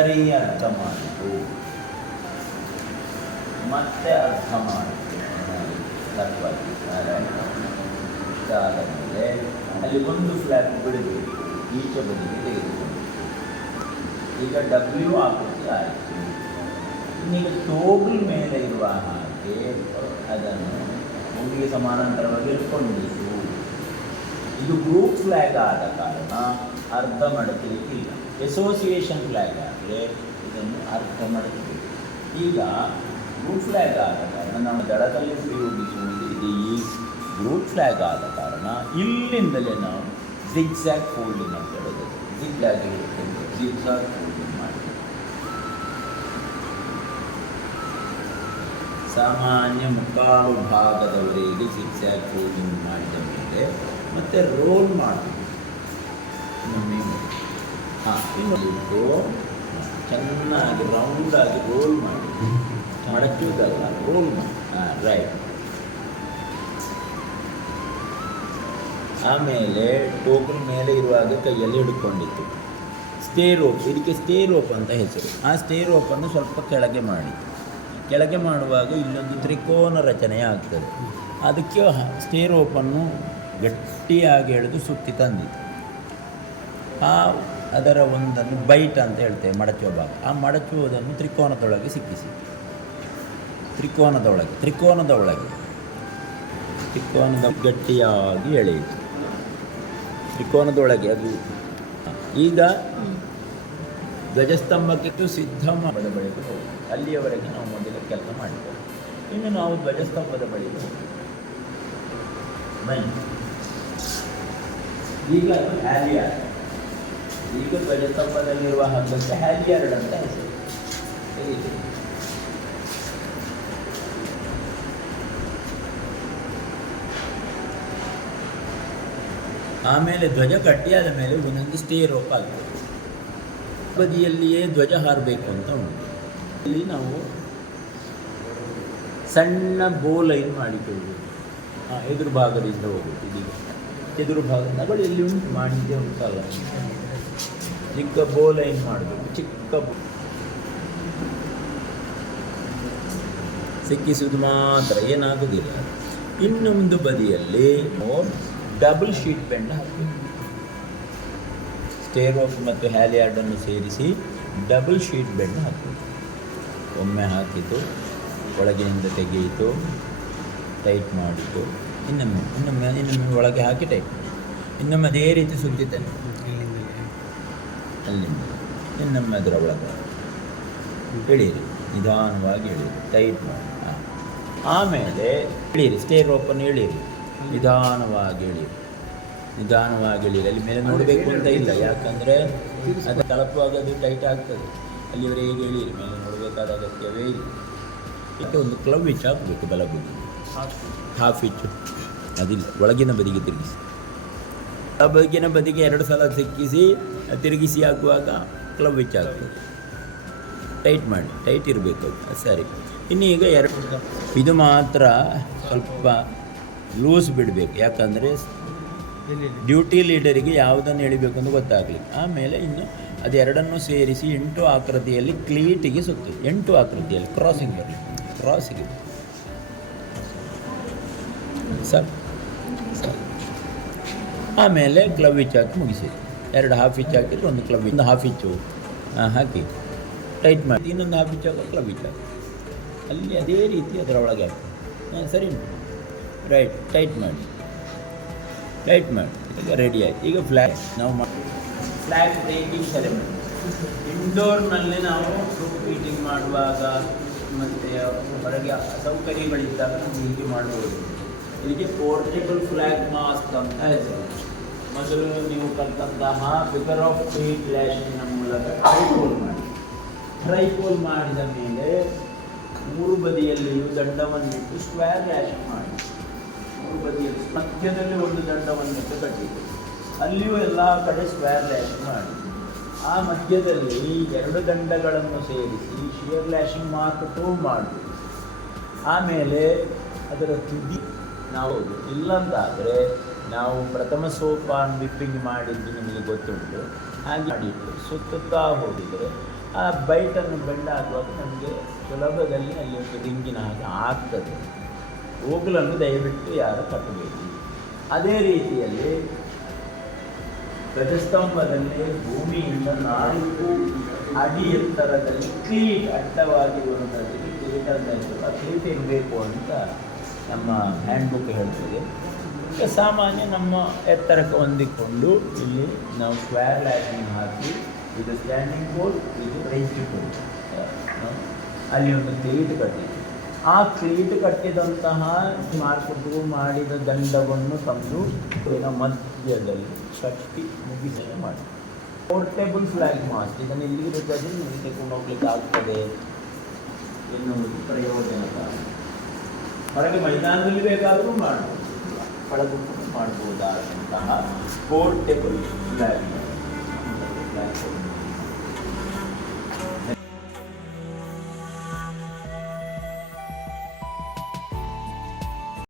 ಸರಿ ಅರ್ಥ ಮಾಡಿತು, ಮತ್ತೆ ಅರ್ಥ ಮಾಡಿತು ಇಷ್ಟ ಆದ ಮೇಲೆ ಅಲ್ಲಿ ಒಂದು ಫ್ಲ್ಯಾಗ್ ಬಿಡಬೇಕು, ಈಚೆ ಬದಿಗೆ ತೆಗೆದುಕೊಂಡು. ಈಗ ಡಬ್ಲ್ಯೂ ಆಕೃತಿ ಆಯಿತು. ಇನ್ನೀಗ ಟೋಬಲ್ ಮೇಲೆ ಇರುವ ಹಾಗೆ ಅದನ್ನು ಮುಂದಿಗೆ ಸಮಾನಾಂತರವಾಗಿ ಇಟ್ಕೊಂಡಿತು. ಇದು ಗ್ರೂಪ್ ಫ್ಲ್ಯಾಗ್ ಆದ ಕಾರಣ ಅರ್ಧ ಮಡಚಲಿಕ್ಕಿಲ್ಲ. ಅಸೋಸಿಯೇಷನ್ ಫ್ಲ್ಯಾಗ್ ಆದರೆ ಇದನ್ನು ಅರ್ಧ ಮಡಚಬೇಕು. ಈಗ ಗ್ರೂಪ್ ಫ್ಲ್ಯಾಗ್ ಆದ ಕಾರಣ ನಾವು ದಡದಲ್ಲಿ ಉಪಯೋಗಿಸುವುದು ಇದು. ಈ ಗ್ರೂಪ್ ಫ್ಲ್ಯಾಗ್ ಆದ ಕಾರಣ ಇಲ್ಲಿಂದಲೇ ನಾವು ಜಿಗ್ಜ್ಯಾಗ್ ಫೋಲ್ಡಿಂಗ್ ಅಂತ ಹೇಳೋದು. ಜಿಗ್ಜ್ಯಾಗ್ ಹಿಡ್ಕೊಂಡು ಜಿಗ್ಜ್ಯಾಗ್ ಫೋಲ್ಡಿಂಗ್ ಮಾಡಿ ಸಾಮಾನ್ಯ ಮುಕ್ಕಾಲು ಭಾಗದವರೆಗೆ ಜಿಗ್ಜ್ಯಾಗ್ ಫೋಲ್ಡಿಂಗ್ ಮಾಡಿದ ಮೇಲೆ ಮತ್ತೆ ರೋಲ್ ಮಾಡಬೇಕು. ಇಟ್ಟು ಚೆನ್ನಾಗಿ ರೌಂಡಾಗಿ ರೋಲ್ ಮಾಡಿ, ಮಡಚುವುದಲ್ಲ, ರೋಲ್ ಮಾಡಿ. ರೈಟ್. ಆಮೇಲೆ ಟೋಕನ್ ಮೇಲೆ ಇರುವಾಗ ಕೈಯಲ್ಲಿ ಹಿಡ್ಕೊಂಡಿತ್ತು. ಸ್ಟೇ ರೋಪ್, ಇದಕ್ಕೆ ಸ್ಟೇ ರೋಪ್ ಅಂತ ಹೆಸರು. ಆ ಸ್ಟೇ ರೋಪನ್ನು ಸ್ವಲ್ಪ ಕೆಳಗೆ ಮಾಡಿ, ಕೆಳಗೆ ಮಾಡುವಾಗ ಇಲ್ಲೊಂದು ತ್ರಿಕೋನ ರಚನೆ ಆಗ್ತದೆ. ಅದಕ್ಕೆ ಸ್ಟೇ ರೋಪನ್ನು ಗಟ್ಟಿಯಾಗಿ ಎಳೆದು ಸುತ್ತಿ ತಂದಿತ್ತು. ಅದರ ಒಂದನ್ನು ಬೈಟ್ ಅಂತ ಹೇಳ್ತೇವೆ, ಮಡಚುವ ಭಾಗ. ಆ ಮಡಚುವುದನ್ನು ತ್ರಿಕೋನದೊಳಗೆ ಸಿಕ್ಕಿಸಿ, ತ್ರಿಕೋನದ ಗಟ್ಟಿಯಾಗಿ ಎಳೆಯಿತು. ತ್ರಿಕೋನದೊಳಗೆ ಅದು ಈಗ ಧ್ವಜಸ್ತಂಭಕ್ಕಿತ್ತು ಸಿದ್ಧ ಮಾಡದ ಬಳಿಗೆ ಹೋಗಿ ಅಲ್ಲಿಯವರೆಗೆ ನಾವು ಮೊದಲು ಕೆಲಸ ಮಾಡಿದ್ದೇವೆ. ಇನ್ನು ನಾವು ಧ್ವಜಸ್ತಂಭದ ಬಳಿಗೆ ಬನ್ನಿ. ಈಗ ಅದು ಹ್ಯಾಲಿಯಾರ್ಡ್. ಈಗ ಧ್ವಜಸ್ತಂಭದಲ್ಲಿರುವ ಹಗ್ಗಕ್ಕೆ ಹ್ಯಾಲಿಯಾರ್ಡ್ ಅಂತ ಹೆಸರು. ಆಮೇಲೆ ಧ್ವಜ ಕಟ್ಟಿಯಾದ ಮೇಲೆ ಒಂದೊಂದು ಸ್ಟೇ ರೋಪ್ ಆಗ್ತದೆ. ಬದಿಯಲ್ಲಿಯೇ ಧ್ವಜ ಹಾರಬೇಕು ಅಂತ ಉಂಟು. ಇಲ್ಲಿ ನಾವು ಸಣ್ಣ ಬೋಲೈನ್ ಮಾಡಿಕೊಳ್ಳುವುದು. ಎದುರು ಭಾಗದಿಂದ ಹೋಗುವುದು. ಇದೀಗ ಎದುರು ಭಾಗದ ಬಳಿ ಎಲ್ಲಿ ಉಂಟು ಮಾಡಿದ್ದೇ ಉಂಟಲ್ಲ, ಚಿಕ್ಕ ಬೋಲೈನ್ ಮಾಡಬೇಕು. ಚಿಕ್ಕ ಸಿಕ್ಕಿಸುವುದು ಮಾತ್ರ, ಏನಾಗುವುದಿಲ್ಲ. ಇನ್ನೊಂದು ಬದಿಯಲ್ಲಿ ಡಬಲ್ ಶೀಟ್ ಬೆಂಡ್ ಹಾಕಬೇಕು. ಸ್ಟೇ ರೋಪ್ ಮತ್ತು ಹ್ಯಾಲಿಯಾರ್ಡನ್ನು ಸೇರಿಸಿ ಡಬಲ್ ಶೀಟ್ ಬೆಂಡ್ ಹಾಕಬೇಕು. ಒಮ್ಮೆ ಹಾಕಿತು, ಒಳಗಿನಿಂದ ತೆಗೆಯಿತು, ಟೈಟ್ ಮಾಡಿತು, ಇನ್ನೊಮ್ಮೆ ಒಳಗೆ ಹಾಕಿ ಟೈಟ್ ಮಾಡಿ, ಇನ್ನೊಮ್ಮೆ ಅದೇ ರೀತಿ ಸುತ್ತಿದ್ದಾನೆ. ಅಲ್ಲಿಂದ ಇನ್ನೊಮ್ಮೆ ಅದರ ಒಳಗೆ ಎಳೀರಿ, ನಿಧಾನವಾಗಿ ಎಳೀರಿ, ಟೈಟ್ ಮಾಡಿ. ಆಮೇಲೆ ಎಳೀರಿ, ಸ್ಟೇ ರೋಪನ್ನು ಎಳೀರಿ, ನಿಧಾನವಾಗಿ ಎಳೀರಿ. ಅಲ್ಲಿ ಮೇಲೆ ನೋಡಬೇಕು ಅಂತ ಇಲ್ಲ, ಯಾಕಂದರೆ ಅದು ತಲುಪುವಾಗ ಅದು ಟೈಟ್ ಆಗ್ತದೆ. ಅಲ್ಲಿವರೆಗೆ ಎಳೀರಿ, ಮೇಲೆ ನೋಡಬೇಕಾದ ಅಗತ್ಯವೇ ಇಲ್ಲ. ಮತ್ತು ಒಂದು ಕ್ಲವ್ ಇಂಚ್ ಹಾಕಬೇಕು ಬಲಬದಿ, ಹಾಫ್ ಇಂಚು ಅದಿಲ್ಲ, ಒಳಗಿನ ಬದಿಗೆ ತಿರುಗಿಸಿ. ಆ ಬದಿಗಿನ ಬದಿಗೆ 2 ಸಲ ಸಿಕ್ಕಿಸಿ ತಿರುಗಿಸಿ ಹಾಕುವಾಗ ಕ್ಲವ್ ಇಂಚ್ ಆಗ್ತದೆ. ಟೈಟ್ ಮಾಡಿ, ಟೈಟ್ ಇರಬೇಕು ಅದು. ಸರಿ. ಇನ್ನೀಗ ಇದು ಮಾತ್ರ ಸ್ವಲ್ಪ ಲೂಸ್ ಬಿಡಬೇಕು, ಯಾಕಂದರೆ ಡ್ಯೂಟಿ ಲೀಡರಿಗೆ ಯಾವುದನ್ನು ಎಳಿಬೇಕು ಅಂತ ಗೊತ್ತಾಗಲಿ. ಆಮೇಲೆ ಇನ್ನು ಅದೆರಡನ್ನು ಸೇರಿಸಿ 8 ಆಕೃತಿಯಲ್ಲಿ ಕ್ಲೀಟಿಗೆ ಸುತ್ತು. 8 ಆಕೃತಿಯಲ್ಲಿ ಕ್ರಾಸಿಂಗ್ ಬರಲಿ, ಕ್ರಾಸಿಗೆ ಸರ್. ಆಮೇಲೆ ಕ್ಲವ್ ಇಂಚ್ ಹಾಕಿ ಮುಗಿಸಿ. 2 ಹಾಫ್ ಇಂಚ್ ಹಾಕಿದ್ರೆ ಒಂದು ಕ್ಲವ್ ಇಂಚ್, 1 ಹಾಫ್ ಇಂಚು ಹಾಕಿ ಟೈಟ್ ಮಾಡಿ, ಇನ್ನೊಂದು ಹಾಫ್ ಇಂಚ್ ಹಾಕಿ ಕ್ಲವ್ ಇಂಚ್ ಹಾಕಿ ಅಲ್ಲಿ ಅದೇ ರೀತಿ ಅದರೊಳಗೆ ಹಾಕಿ. ಸರಿ, ರೈಟ್. ಟೈಟ್ ಮಾಡಿ. ಈಗ ರೆಡಿ ಆಯಿತು. ಈಗ ಫ್ಲ್ಯಾಗ್ ನಾವು ಫ್ಲ್ಯಾಗ್ ಟೇಕಿಂಗ್ ಸೆರೆಮನಿ ಇಂಡೋರ್ನಲ್ಲಿ ನಾವು ಗ್ರೂಪ್ ಮೀಟಿಂಗ್ ಮಾಡುವಾಗ ಮತ್ತು ಹೊರಗೆ ಸೌಕರ್ಯಗಳಿದ್ದಾಗ ನಾವು ಹೀಗೆ ಮಾಡ್ಬೋದು. ಇದಕ್ಕೆ ಪೋರ್ಟೇಬಲ್ ಫ್ಲ್ಯಾಗ್ ಮಾಸ್ಕ್ ಅಂತ ಹೆಸರು. ಮೊದಲು ನೀವು ಕಲಿತಂತಹ ಫಿಗರ್ ಆಫ್ 3 ಫ್ಲ್ಯಾಶಿನ ಮೂಲಕ ಟ್ರೈಪೋಲ್ ಮಾಡಿದ ಮೇಲೆ 3 ಬದಿಯಲ್ಲಿಯೂ ದಂಡವನ್ನಿಟ್ಟು ಸ್ಕ್ವೇರ್ ಲ್ಯಾಶಿಂಗ್ ಮಾಡಿ, 3 ಬದಿಯಲ್ಲಿ ಮಧ್ಯದಲ್ಲಿ ಒಂದು ದಂಡವನ್ನಿಟ್ಟು ಕಟ್ಟಿದೆ. ಅಲ್ಲಿಯೂ ಎಲ್ಲ ಕಡೆ ಸ್ಕ್ವೇರ್ ಲ್ಯಾಶಿಂಗ್ ಮಾಡಿ, ಆ ಮಧ್ಯದಲ್ಲಿ 2 ದಂಡಗಳನ್ನು ಸೇರಿಸಿ ಶಿಯರ್ ಲ್ಯಾಶಿಂಗ್ ಮಾರ್ಕ್ 2 ಮಾಡಬೇಕು. ಆಮೇಲೆ ಅದರ ತುದಿ ನಾವು ಇಲ್ಲಂತಾದರೆ ನಾವು ಪ್ರಥಮ ಸೋಪಾನ್ ವಿಪ್ಪಿಂಗ್ ಮಾಡಿದ್ದು ನಿಮಗೆ ಗೊತ್ತುಂಟು. ಹಾಗೆ ಮಾಡಿಟ್ಟು ಸುತ್ತುತ್ತಾ ಹೋಗಿದರೆ ಆ ಬೈಟನ್ನು ಬೆಂಡ್ ಹಾಕುವಾಗ ನಮಗೆ ಸುಲಭದಲ್ಲಿ ಅಲ್ಲಿ ಒಂದು ರಿಂಗಿನ ಹಾಗೆ ಆಗ್ತದೆ. ಹೋಗಲನ್ನು ದಯವಿಟ್ಟು ಯಾರು ಕಟ್ಟಬೇಕು. ಅದೇ ರೀತಿಯಲ್ಲಿ ಧ್ವಜಸ್ತಂಭದಲ್ಲಿ ಭೂಮಿಯಿಂದ 4 ಅಡಿ ಎತ್ತರದಲ್ಲಿ ಕ್ಲೀಟ್ ಅಡ್ಡವಾಗಿರುವಂಥದ್ದು ಕ್ಲೀಟ್ ಇರಬೇಕು ಅಂತ ನಮ್ಮ ಹ್ಯಾಂಡ್ಬುಕ್ ಹೇಳ್ತದೆ. ಸಾಮಾನ್ಯ ನಮ್ಮ ಎತ್ತರಕ್ಕೆ ಹೊಂದಿಕೊಂಡು ಇಲ್ಲಿ ನಾವು ಸ್ಕ್ವೇರ್ ಲೈನಿಂಗ್ ಹಾಕಿ ಇದು ಸ್ಟ್ಯಾಂಡಿಂಗ್ ಪೋಲ್, ಇದು ರೈಸಿಂಗ್ ಪೋಲ್, ಅಲ್ಲಿ ಒಂದು ಕ್ಲೀಟ್ ಕಟ್ಟಿದೆ. ಆ ಕ್ಲೀಟ್ ಕಟ್ಟಿದಂತಹ ಮಾರ್ಕಟ್ಟು ಮಾಡಿದ ದಂಡವನ್ನು ತಂದು ಮಧ್ಯದಲ್ಲಿ ಕಟ್ಟಿ ಮುಗಿಸಿ ಮಾಡಿ ಪೋರ್ಟೇಬಲ್ ಫ್ಲಾಗ್ ಮಾಸ್ಟ್ ಇದನ್ನು ಇಲ್ಲಿಗೆ ಬೇಕಾದರೆ ನಿಮಗೆ ತೆಗೆದುಕೊಂಡು ಹೋಗ್ಲಿಕ್ಕೆ ಆಗ್ತದೆ ಎನ್ನುವುದು ಪ್ರಯೋಜನ. ಹೊರಗೆ ಮೈದಾನದಲ್ಲಿ ಬೇಕಾದರೂ ಮಾಡ್ಬೋದು, ಒಳಗೂ ಮಾಡ್ಬೋದಾದಂತಹ ಪೋರ್ಟೇಬಲ್ ಫ್ಲಾಗ್